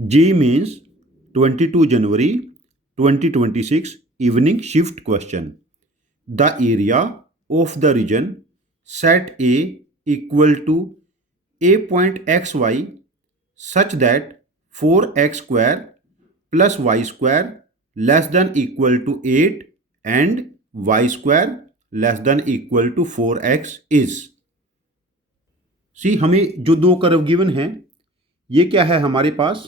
JEE Mains 22 January 2026 evening shift question. The area of the region set A equal to A point xy such that 4x square plus y square less than equal to 8 and y square less than equal to 4x is. हमें जो दो curve given हैं ये क्या है हमारे पास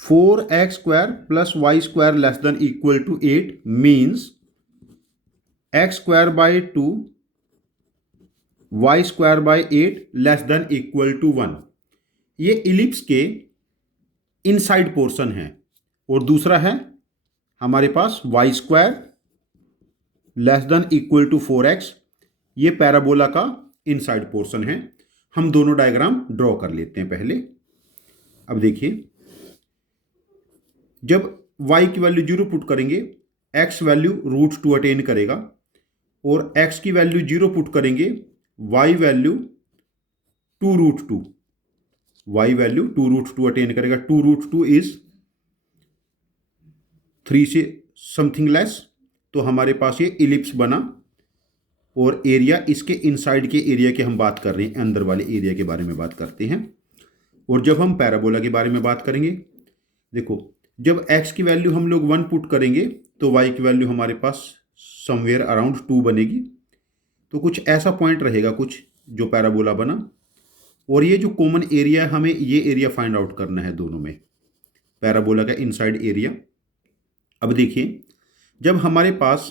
4x square plus y square less than equal to 8 means x square by 2 y square by 8 less than equal to 1. ये इलिप्स के इनसाइड पोर्शन है और दूसरा है हमारे पास y square less than equal to 4x. ये पैराबोला का इनसाइड पोर्शन है. हम दोनों डायग्राम ड्रॉ कर लेते हैं पहले. अब देखिए जब y की वैल्यू 0 पुट करेंगे x वैल्यू √2 अटेन करेगा और x की वैल्यू 0 पुट करेंगे y value 2√2 y value 2√2 attain करेगा. 2√2 इज 3 से समथिंग लेस. तो हमारे पास ये इलिप्स बना और एरिया इसके इनसाइड के एरिया की हम बात कर रहे हैं, अंदर वाले एरिया के बारे में बात करते हैं. और जब हम पैराबोला के बारे में बात करेंगे देखो जब x की वैल्यू हम लोग 1 पुट करेंगे तो y की वैल्यू हमारे पास समवेयर अराउंड 2 बनेगी. तो कुछ ऐसा पॉइंट रहेगा कुछ जो पैराबोला बना. और ये जो कॉमन एरिया है हमें ये एरिया फाइंड आउट करना है दोनों में, पैराबोला का इनसाइड एरिया. अब देखिए जब हमारे पास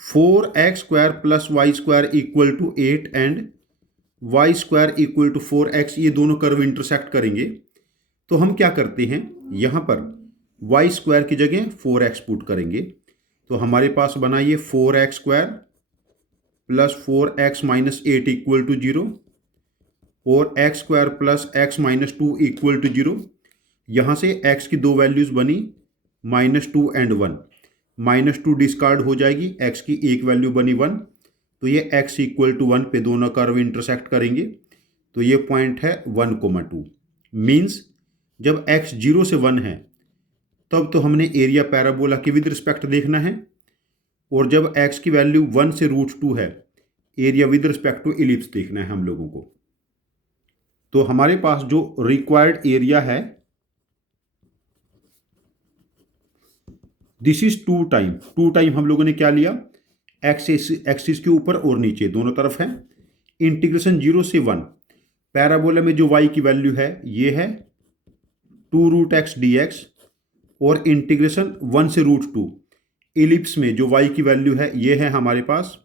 4x square plus Y square equal to 8 and Y square equal to 4x ये दोनों कर्व इंटरसेक्ट करेंगे तो हम क्या करते हैं यहाँ पर वाई स्क्वायर की जगह 4x पुट करेंगे. तो हमारे पास बना ये 4x square plus 4x minus 8 equal to 0 और x square plus x minus 2 equal to 0. यहाँ से x की दो वैल्यूज बनी -2 एंड 1. -2 डिस्कार्ड हो जाएगी, x की एक वैल्यू बनी 1. तो ये x इक्वल टू 1 पे दोनों कर्व इंटरसेक्ट करेंगे. तो ये पॉइंट है 1,2. मीन्स जब x 0 से 1 है तब तो हमने एरिया पैराबोला के विद रिस्पेक्ट देखना है. और जब x की वैल्यू 1 से √2 है area with respect to ellipse देखना है हम लोगों को. तो हमारे पास जो रिक्वायर्ड एरिया है दिस इज 2 टाइम हम लोगों ने क्या लिया एक्सिस के ऊपर और नीचे दोनों तरफ है. इंटीग्रेशन 0 से 1 पैराबोला में जो y की वैल्यू है ये है 2√x dx और इंटीग्रेशन 1 से √2 इलिप्स में जो y की वैल्यू है ये है हमारे पास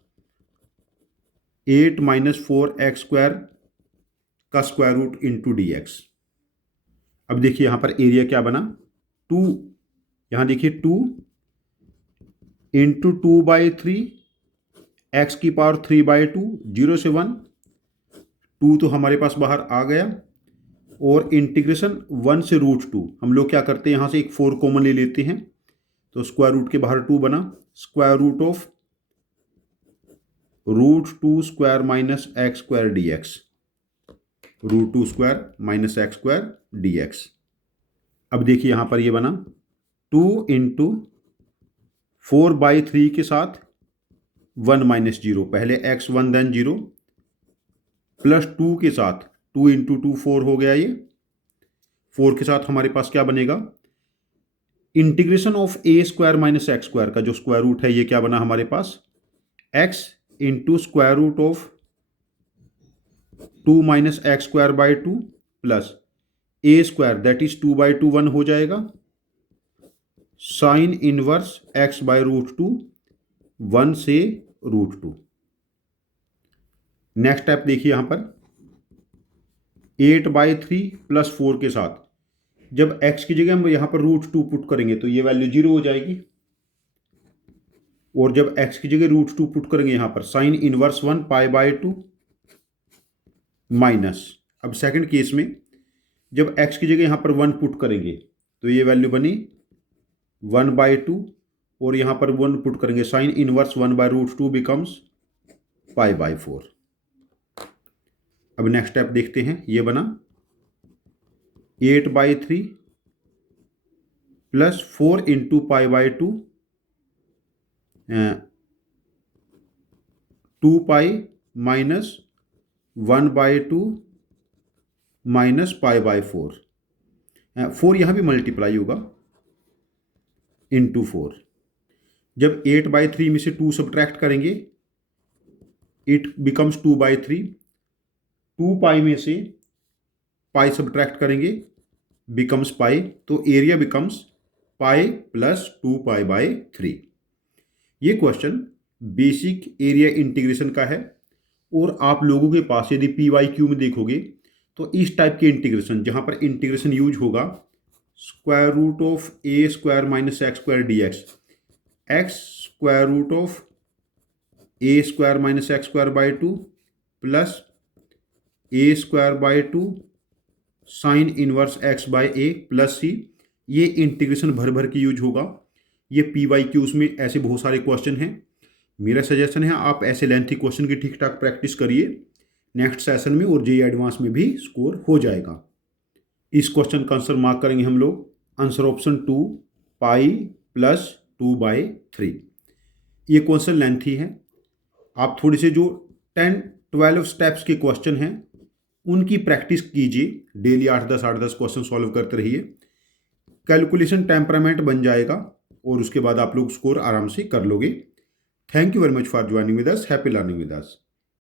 8 माइनस 4x स्क्वायर का स्क्वायर रूट इंटू dx. अब देखिए यहाँ पर एरिया क्या बना 2. यहाँ देखिए 2 इंटू 2/3 x की पावर 3/2 0 से 1. 2 तो हमारे पास बाहर आ गया और इंटीग्रेशन 1 से √2 हम लोग क्या करते हैं यहाँ से एक 4 कॉमन ले लेते हैं. तो स्क्वायर रूट के बाहर 2 बना. Square root of √2 square minus x square dx. √2 square minus x square dx. अब देखिए यहाँ पर ये बना 2 इंटू 4/3 के साथ 1 माइनस 0 पहले x 1 देन 0 प्लस 2 के साथ 2 इंटू 2 4 हो गया. ये 4 के साथ हमारे पास क्या बनेगा integration of a square minus x square का जो स्क्वायर रूट है ये क्या बना हमारे पास x into square root of 2 minus x square by 2 plus a square that is 2/2 1 हो जाएगा साइन इनवर्स x बाई √2 1 से √2. नेक्स्ट स्टेप देखिए यहाँ पर 8/3 प्लस 4 के साथ जब x की जगह हम यहाँ पर √2 पुट करेंगे तो ये वैल्यू 0 हो जाएगी. और जब x की जगह √2 पुट करेंगे यहाँ पर साइन इनवर्स 1 π/2 माइनस. अब सेकंड केस में जब x की जगह यहाँ पर 1 पुट करेंगे तो ये वैल्यू बनी 1/2 और यहाँ पर 1 पुट करेंगे साइन इनवर्स 1/√2 बिकम्स π/4. अब नेक्स्ट स्टेप देखते हैं ये बना 8/3 प्लस 4 इंटू π/2 2 माइनस 1/2 माइनस π/4 4 यहाँ भी मल्टीप्लाई होगा इंटू 4। जब 8/3 में से 2 सब्ट्रैक्ट करेंगे इट बिकम्स 2/3। 2 में से पाई सब्ट्रैक्ट करेंगे बिकम्स पाई, तो एरिया बिकम्स पाई प्लस 2π/3। ये क्वेश्चन बेसिक एरिया इंटीग्रेशन का है और आप लोगों के पास यदि PYQ में देखोगे तो इस टाइप के इंटीग्रेशन जहाँ पर इंटीग्रेशन यूज होगा square root of a² minus x² dx, x square root of a² minus x²/2 plus a²/2 sine inverse x/a plus c। ये इंटीग्रेशन भर भर के यूज होगा। ये PYQs में ऐसे बहुत सारे क्वेश्चन हैं। मेरा सजेशन है आप ऐसे लेंथी क्वेश्चन की ठीक ठाक प्रैक्टिस करिए, नेक्स्ट सेशन में और JEE एडवांस में भी स्कोर हो जाएगा। इस क्वेश्चन का आंसर मार्क करेंगे हम लोग आंसर ऑप्शन 2 पाई प्लस 2/3। ये क्वेश्चन लेंथी है। आप थोड़ी से जो 10-12 स्टेप्स के क्वेश्चन हैं उनकी प्रैक्टिस कीजिए, डेली 8-10 क्वेश्चन सॉल्व करते रहिए। कैलकुलेशन टेम्परामेंट बन जाएगा और उसके बाद आप लोग स्कोर आराम से कर लोगे। Thank you very much for joining with us. Happy learning with us.